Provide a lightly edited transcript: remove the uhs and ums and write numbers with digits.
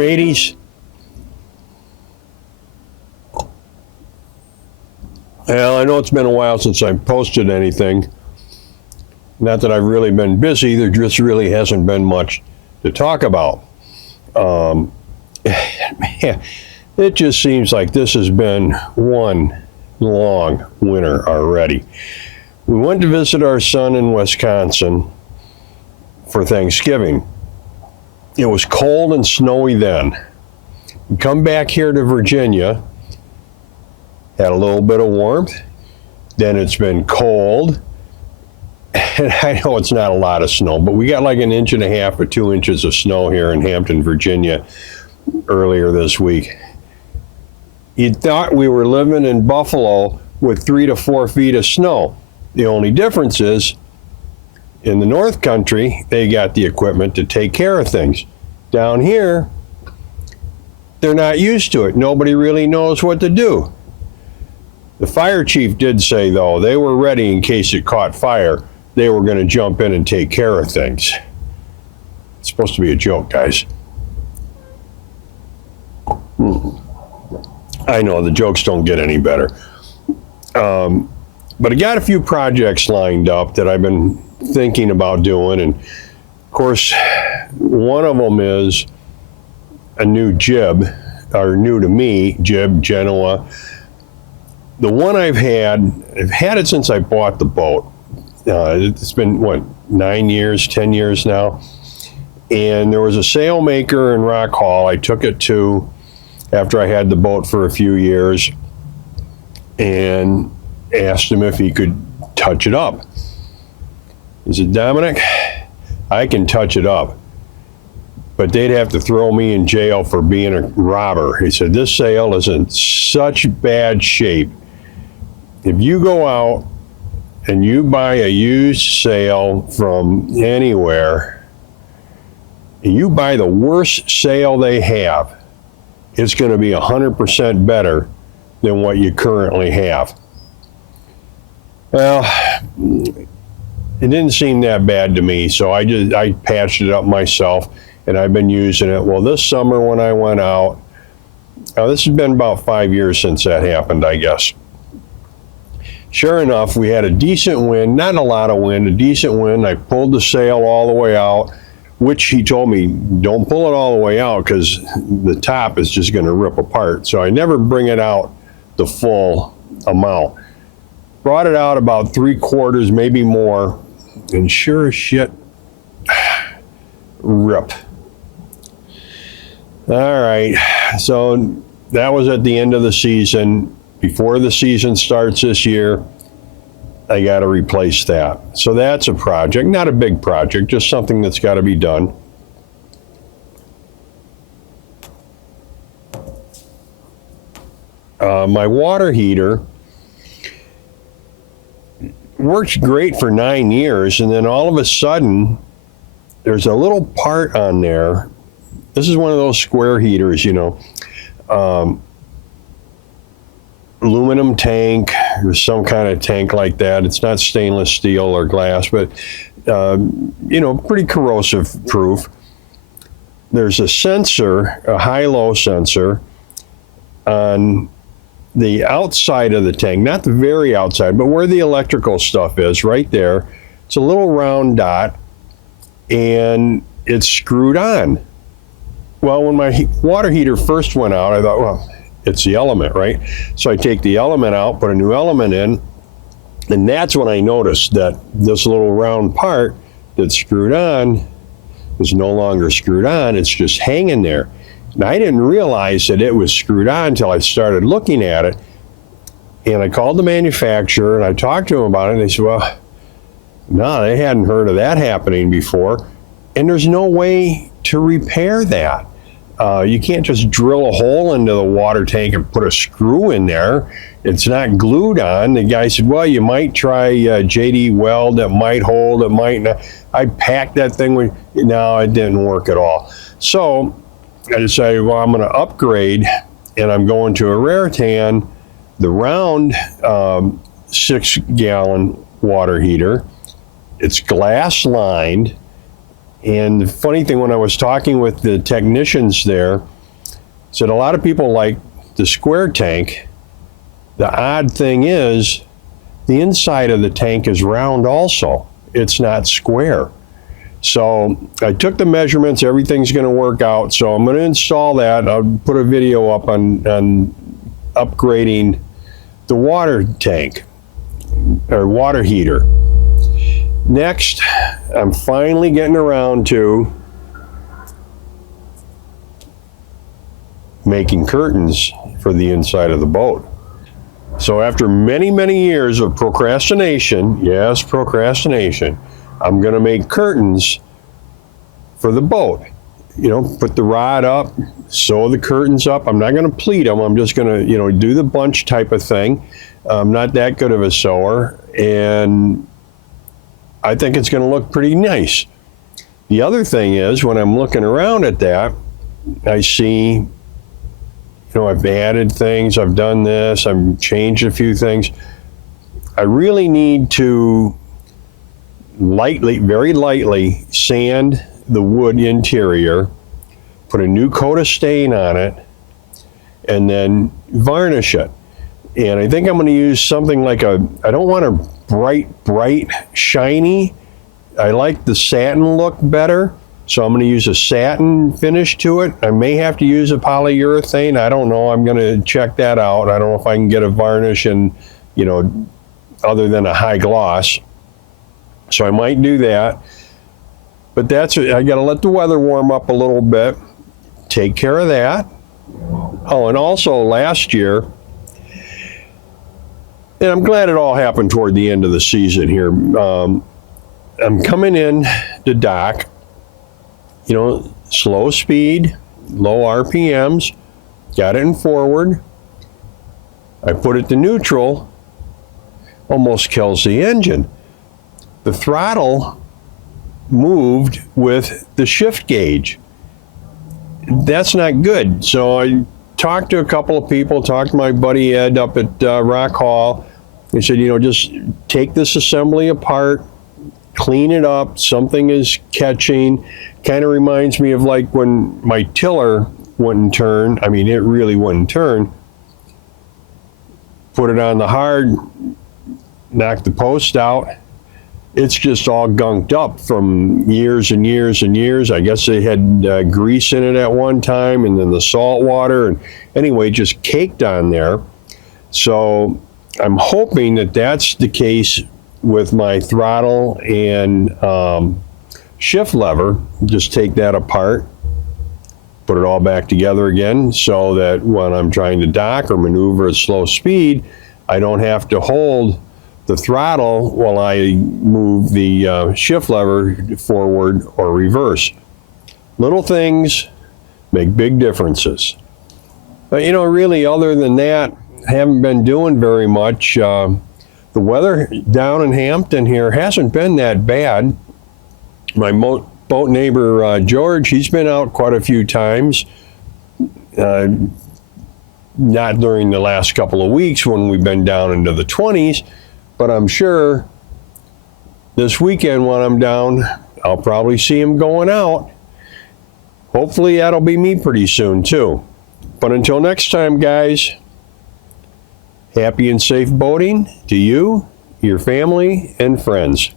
mateys. Well, I know it's been a while since I posted anything. Not that I've really been busy, there just really hasn't been much to talk about. Man, it just seems like this has been one long winter already. We went to visit our son in Wisconsin for Thanksgiving. It was cold and snowy then. We come back here to Virginia, had a little bit of warmth, then it's been cold, and I know it's not a lot of snow, but we got like 1.5 inches or 2 inches of snow here in Hampton, Virginia earlier this week. You'd thought we were living in Buffalo with 3 to 4 feet of snow. The only difference is, in the North Country, they got the equipment to take care of things. Down here, they're not used to it. Nobody really knows what to do. The fire chief did say, though, they were ready in case it caught fire. They were going to jump in and take care of things. It's supposed to be a joke, guys. I know, the jokes don't get any better. But I got a few projects lined up that I've been thinking about doing. And of course, one of them is a new jib, or new to me, jib, Genoa. The one I've had it since I bought the boat. It's been, 9 years, 10 years now. And there was a sailmaker in Rock Hall I took it to after I had the boat for a few years and asked him if he could touch it up. He said, Dominic, I can touch it up, but they'd have to throw me in jail for being a robber. He said, this sail is in such bad shape. If you go out and you buy a used sail from anywhere, and you buy the worst sail they have, it's going to be 100% better than what you currently have. Well, it didn't seem that bad to me, so I patched it up myself, and I've been using it. Well, this summer when I went out, now this has been about 5 years since that happened, I guess. Sure enough, we had a decent wind, not a lot of wind, a decent wind. I pulled the sail all the way out, which he told me, don't pull it all the way out because the top is just going to rip apart. So I never bring it out the full amount. Brought it out about 3/4, maybe more, and sure as shit, rip. All right, so that was at the end of the season. Before the season starts this year, I got to replace that. So that's a project, not a big project, just something that's got to be done. My water heater worked great for 9 years, and then all of a sudden, there's a little part on there. This is one of those square heaters, aluminum tank or some kind of tank like that. It's not stainless steel or glass, but pretty corrosive proof. There's a sensor, a high-low sensor on the outside of the tank, not the very outside, but where the electrical stuff is, right there. It's a little round dot, and it's screwed on. Well, when my water heater first went out, I thought, well, it's the element, right? So I take the element out, put a new element in, and that's when I noticed that this little round part that's screwed on is no longer screwed on, it's just hanging there. And I didn't realize that it was screwed on until I started looking at it. And I called the manufacturer and I talked to them about it, and they said, well, no, they hadn't heard of that happening before. And there's no way to repair that. You can't just drill a hole into the water tank and put a screw in there. It's not glued on. The guy said, well, you might try JD Weld, that might hold, it might not. I packed that thing with, no, it didn't work at all. So I decided, well, I'm going to upgrade, and I'm going to a Raritan, the round 6-gallon water heater. It's glass lined. And the funny thing, when I was talking with the technicians there, said a lot of people like the square tank. The odd thing is the inside of the tank is round also. It's not square. So I took the measurements, everything's going to work out. So I'm going to install that. I'll put a video up on upgrading the water tank or water heater. Next, I'm finally getting around to making curtains for the inside of the boat. So after many, many years of procrastination, yes, procrastination, I'm going to make curtains for the boat. You know, put the rod up, sew the curtains up. I'm not going to pleat them. I'm just going to, you know, do the bunch type of thing. I'm not that good of a sewer, and I think it's going to look pretty nice. The other thing is, when I'm looking around at that, I see, you know, I've added things, I've done this, I've changed a few things. I really need to lightly, very lightly sand the wood interior, put a new coat of stain on it, and then varnish it. And I think I'm going to use something like I don't want a bright, shiny. I like the satin look better, so I'm going to use a satin finish to it. I may have to use a polyurethane. I don't know. I'm going to check that out. I don't know if I can get a varnish and, you know, other than a high gloss. So I might do that. But that's it. I got to let the weather warm up a little bit. Take care of that. Oh, and also last year, and I'm glad it all happened toward the end of the season here. I'm coming in to dock, you know, slow speed, low RPMs, got it in forward. I put it to neutral, almost kills the engine. The throttle moved with the shift gauge. That's not good. So I talked to a couple of people, talked to my buddy Ed up at Rock Hall. He said, you know, just take this assembly apart, clean it up, something is catching. Kind of reminds me of like when my tiller wouldn't turn. I mean, it really wouldn't turn. Put it on the hard, knock the post out. It's just all gunked up from years and years and years. I guess they had grease in it at one time, and then the salt water, and anyway, just caked on there. So I'm hoping that that's the case with my throttle and shift lever. Just take that apart, put it all back together again, so that when I'm trying to dock or maneuver at slow speed, I don't have to hold the throttle while I move the shift lever forward or reverse. Little things make big differences. But you know, really, other than that, I haven't been doing very much. The weather down in Hampton here hasn't been that bad. My boat neighbor George, he's been out quite a few times. Not during the last couple of weeks when we've been down into the 20s, but I'm sure this weekend when I'm down, I'll probably see him going out. Hopefully that'll be me pretty soon too. But until next time, guys, happy and safe boating to you, your family, and friends.